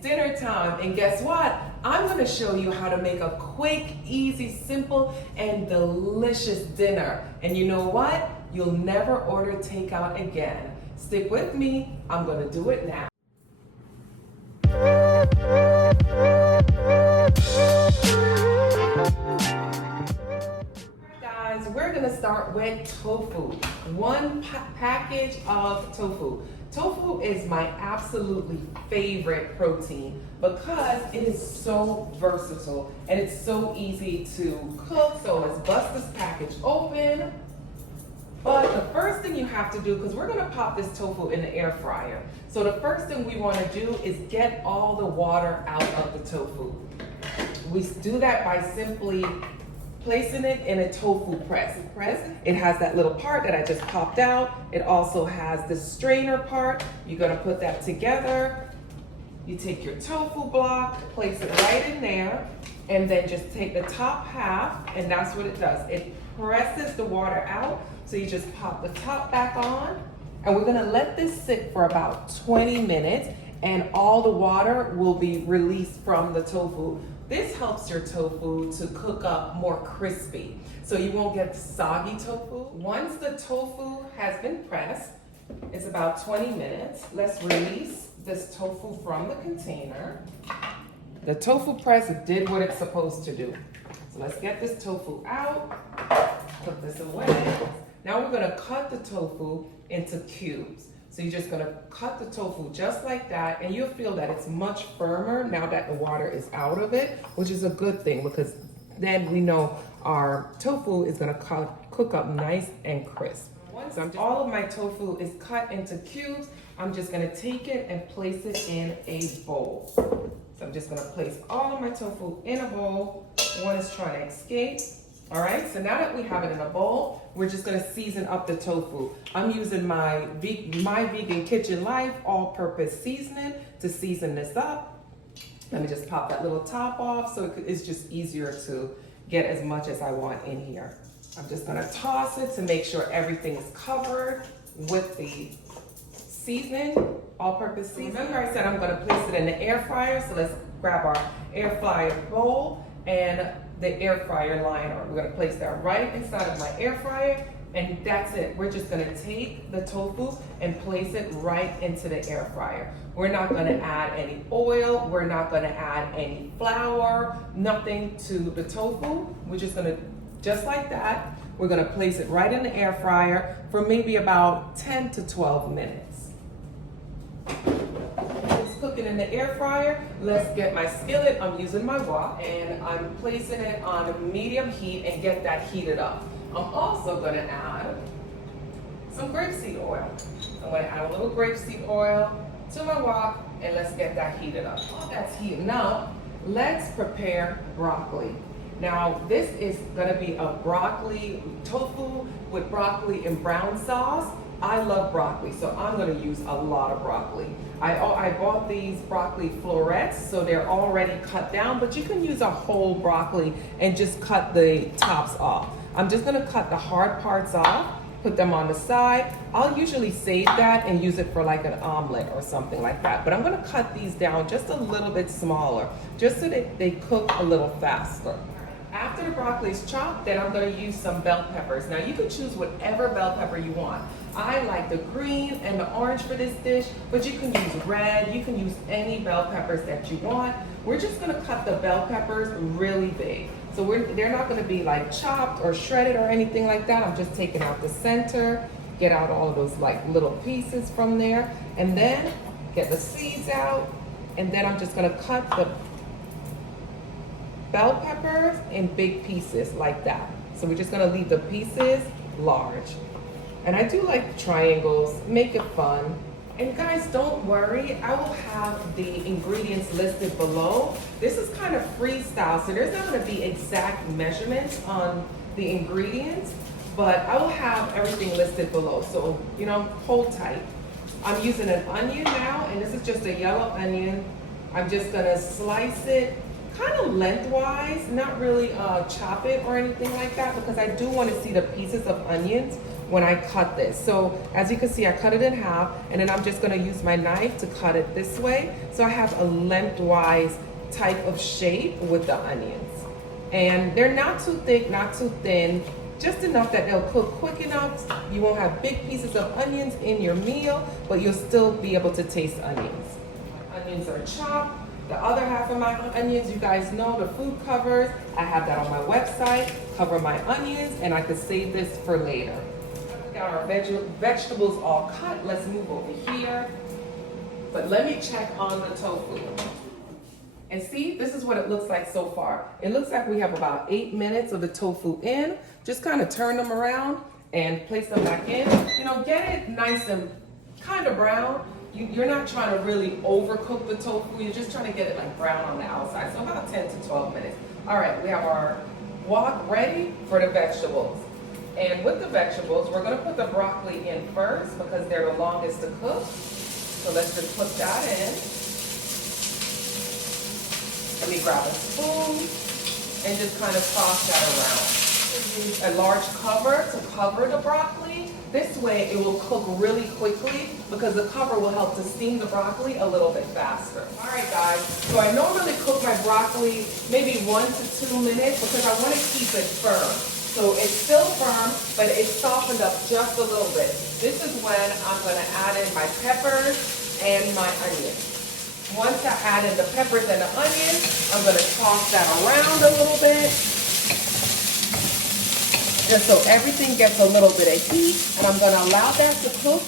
dinner time, and guess what? I'm gonna show you how to make a quick, easy, simple, and delicious dinner. And you know what? You'll never order takeout again. Stick with me, I'm gonna do it now. Guys, we're gonna start with tofu. One package of tofu. Tofu is my absolutely favorite protein because it is so versatile and it's so easy to cook. So let's bust this package open. But the first thing you have to do, because we're gonna pop this tofu in the air fryer. So the first thing we wanna do is get all the water out of the tofu. We do that by simply placing it in a tofu press. It has that little part that I just popped out. It also has the strainer part. You're gonna put that together. You take your tofu block, place it right in there, and then just take the top half, and that's what it does. It presses the water out, so you just pop the top back on, and we're gonna let this sit for about 20 minutes, and all the water will be released from the tofu. This helps your tofu to cook up more crispy, so you won't get soggy tofu. Once the tofu has been pressed, it's about 20 minutes. Let's release this tofu from the container. The tofu press did what it's supposed to do. So let's get this tofu out, put this away. Now we're gonna cut the tofu into cubes. So you're just gonna cut the tofu just like that, and you'll feel that it's much firmer now that the water is out of it, which is a good thing because then we know our tofu is gonna cook up nice and crisp. Once all of my tofu is cut into cubes, I'm just gonna take it and place it in a bowl. So I'm just gonna place all of my tofu in a bowl. One is trying to escape. All right, so now that we have it in a bowl, we're just gonna season up the tofu. I'm using my Vegan Kitchen Life all-purpose seasoning to season this up. Let me just pop that little top off so it's just easier to get as much as I want in here. I'm just gonna toss it to make sure everything is covered with the seasoning, all-purpose seasoning. Remember I said I'm gonna place it in the air fryer, so let's grab our air fryer bowl and the air fryer liner. We're gonna place that right inside of my air fryer, and that's it. We're just gonna take the tofu and place it right into the air fryer. We're not gonna add any oil, we're not gonna add any flour, nothing to the tofu. We're just gonna, just like that, we're gonna place it right in the air fryer for maybe about 10 to 12 minutes. Cooking in the air fryer. Let's get my skillet. I'm using my wok and I'm placing it on medium heat and get that heated up. I'm also gonna add some grapeseed oil. I'm gonna add a little grapeseed oil to my wok and let's get that heated up. While that's heating up, let's prepare broccoli. Now this is gonna be a broccoli tofu with broccoli and brown sauce. I love broccoli, so I'm gonna use a lot of broccoli. I bought these broccoli florets, so they're already cut down, but you can use a whole broccoli and just cut the tops off. I'm just gonna cut the hard parts off, put them on the side. I'll usually save that and use it for like an omelet or something like that, but I'm gonna cut these down just a little bit smaller, just so that they cook a little faster. After the broccoli is chopped, then I'm going to use some bell peppers. Now you can choose whatever bell pepper you want. I like the green and the orange for this dish, but you can use red, you can use any bell peppers that you want. We're just going to cut the bell peppers really big. So they're not going to be like chopped or shredded or anything like that. I'm just taking out the center, get out all of those like little pieces from there, and then get the seeds out, and then I'm just going to cut the bell peppers in big pieces like that. So we're just gonna leave the pieces large. And I do like triangles, make it fun. And guys, don't worry, I will have the ingredients listed below. This is kind of freestyle, so there's not gonna be exact measurements on the ingredients, but I will have everything listed below. So, you know, hold tight. I'm using an onion now, and this is just a yellow onion. I'm just gonna slice it kind of lengthwise, not really chop it or anything like that, because I do want to see the pieces of onions when I cut this. So as you can see, I cut it in half, and then I'm just gonna use my knife to cut it this way. So I have a lengthwise type of shape with the onions. And they're not too thick, not too thin, just enough that they'll cook quick enough. You won't have big pieces of onions in your meal, but you'll still be able to taste onions. My onions are chopped. The other half of my onions, you guys know, the food covers. I have that on my website, cover my onions, and I could save this for later. We got our vegetables all cut. Let's move over here. But let me check on the tofu. And see, this is what it looks like so far. It looks like we have about 8 minutes of the tofu in. Just kind of turn them around and place them back in. You know, get it nice and kind of brown. You're not trying to really overcook the tofu. You're just trying to get it like brown on the outside. So about 10 to 12 minutes. All right, we have our wok ready for the vegetables. And with the vegetables, we're gonna put the broccoli in first because they're the longest to cook. So let's just put that in. Let me grab a spoon and just kind of toss that around. Use a large cover to cover the broccoli. This way it will cook really quickly because the cover will help to steam the broccoli a little bit faster. All right, guys, so I normally cook my broccoli maybe 1 to 2 minutes because I want to keep it firm. So it's still firm, but it's softened up just a little bit. This is when I'm going to add in my peppers and my onions. Once I add in the peppers and the onions, I'm going to toss that around a little bit. Just so everything gets a little bit of heat, and I'm going to allow that to cook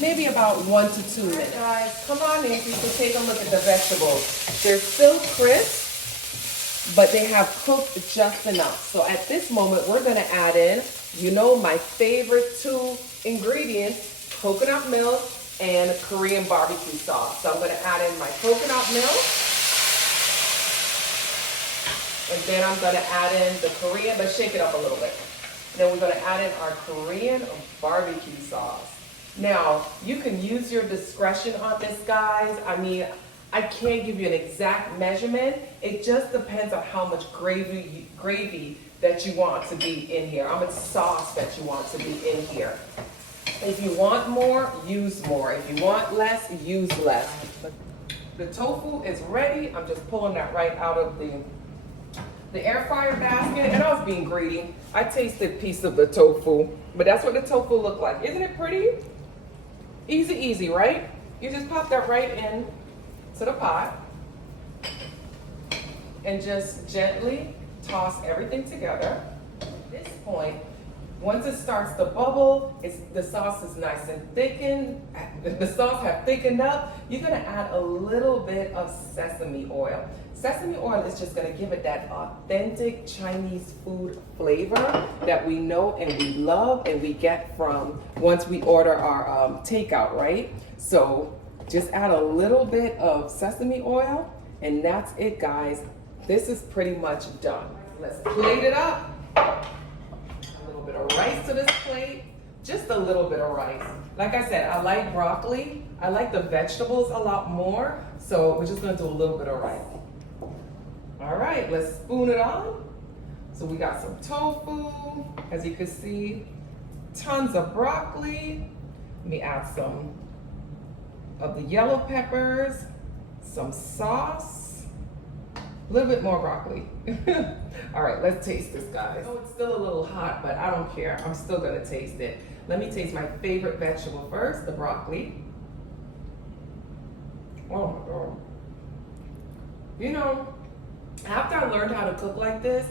maybe about 1 to 2 minutes. Guys, come on in so you can take a look at the vegetables. They're still crisp, but they have cooked just enough. So at this moment, we're going to add in, you know, my favorite 2 ingredients, coconut milk and Korean barbecue sauce. So I'm going to add in my coconut milk. And then I'm going to add in the Korean, but shake it up a little bit. Then we're going to add in our Korean barbecue sauce. Now, you can use your discretion on this, guys. I mean, I can't give you an exact measurement. It just depends on how much gravy that you want to be in here, how much sauce that you want to be in here. If you want more, use more. If you want less, use less. The tofu is ready. I'm just pulling that right out of the air fryer basket, and I was being greedy. I tasted a piece of the tofu, but that's what the tofu looked like. Isn't it pretty? Easy, easy, right? You just pop that right in to the pot and just gently toss everything together. At this point, once it starts to bubble, the sauce is nice and thickened. The sauce has thickened up. You're gonna add a little bit of sesame oil. Sesame oil is just gonna give it that authentic Chinese food flavor that we know and we love and we get from once we order our takeout, right? So just add a little bit of sesame oil and that's it, guys. This is pretty much done. Let's plate it up. A little bit of rice to this plate, just a little bit of rice. Like I said, I like broccoli. I like the vegetables a lot more, so we're just gonna do a little bit of rice. All right, let's spoon it on. So we got some tofu, as you can see, tons of broccoli. Let me add some of the yellow peppers, some sauce, a little bit more broccoli. All right, let's taste this, guys. Oh, it's still a little hot, but I don't care. I'm still gonna taste it. Let me taste my favorite vegetable first, the broccoli. Oh my God. You know, after I learned how to cook like this,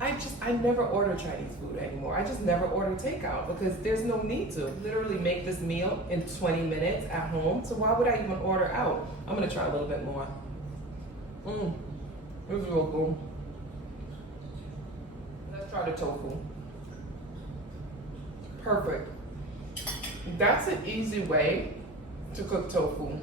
I never order Chinese food anymore. I just never order takeout because there's no need to. Literally make this meal in 20 minutes at home, so why would I even order out? I'm gonna try a little bit more. This is real good. Let's try the tofu. Perfect. That's an easy way to cook tofu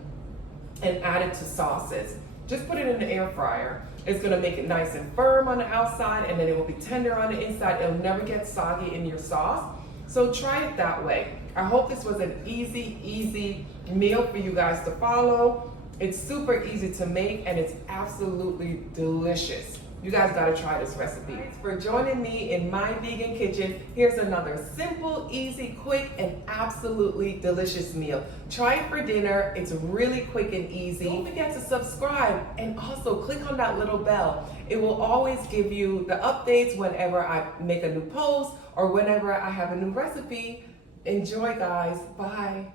and add it to sauces. Just put it in the air fryer. It's gonna make it nice and firm on the outside and then it will be tender on the inside. It'll never get soggy in your sauce. So try it that way. I hope this was an easy meal for you guys to follow. It's super easy to make and it's absolutely delicious. You guys gotta try this recipe. Thanks for joining me in my vegan kitchen. Here's another simple, easy, quick, and absolutely delicious meal. Try it for dinner. It's really quick and easy. Don't forget to subscribe and also click on that little bell. It will always give you the updates whenever I make a new post or whenever I have a new recipe. Enjoy, guys. Bye.